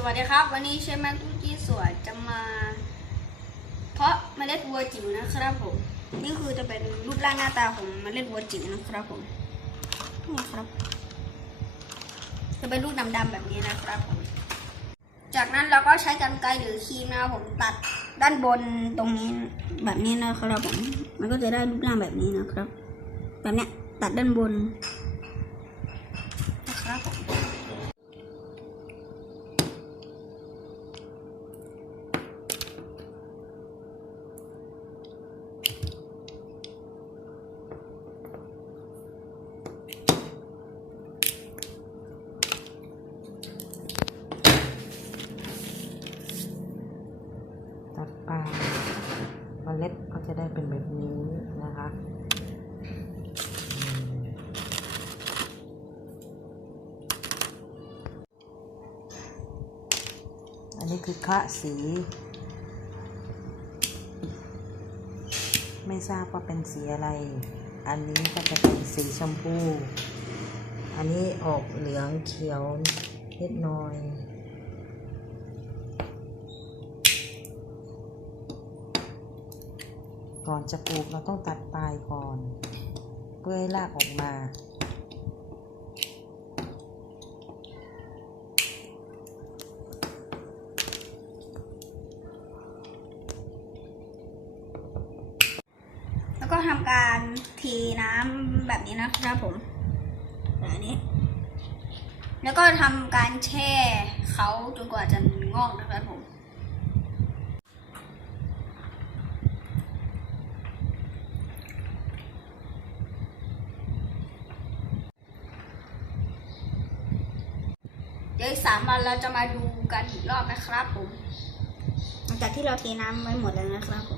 สวัสดีครับ วันนี้เชฟแม็กทุกที่สวยจะมา เพราะเมล็ดวัวจิ๋วนะครับผม นี่คือจะเป็นรูปร่างหน้าตาของเมล็ดวัวจิ๋วนะครับผมนี่ครับ จะเป็นลูกดำๆแบบนี้นะครับผมจากนั้นเราก็ใช้กรรไกรหรือครีมนะครับผมตัดด้านบนตรงนี้แบบนี้นะครับผม มันก็จะได้รูปร่างแบบนี้นะครับ แบบเนี้ยตัดด้านบนนะครับผม ตัดปลาเมล็ดก็จะได้เป็นแบบนี้นะคะ อันนี้คือคะสี ไม่ทราบว่าเป็นสีอะไร อันนี้ก็จะเป็นสีชมพู อันนี้ออกเหลืองเขียวนิดหน่อย ก่อนจะปลูกเราต้องตัดปลายก่อน เพื่อให้รากออกมาแล้วก็ทำการเทีน้ำแบบนี้นะครับผมแบบนี้ แล้วก็ทำการแช่เขาจนกว่าจะงอกนะครับผม เดี๋ยวอีกสามวันเราจะมาดูกันอีกรอบนะครับผม หลังจากที่เราเทน้ำไว้หมดแล้วนะครับผม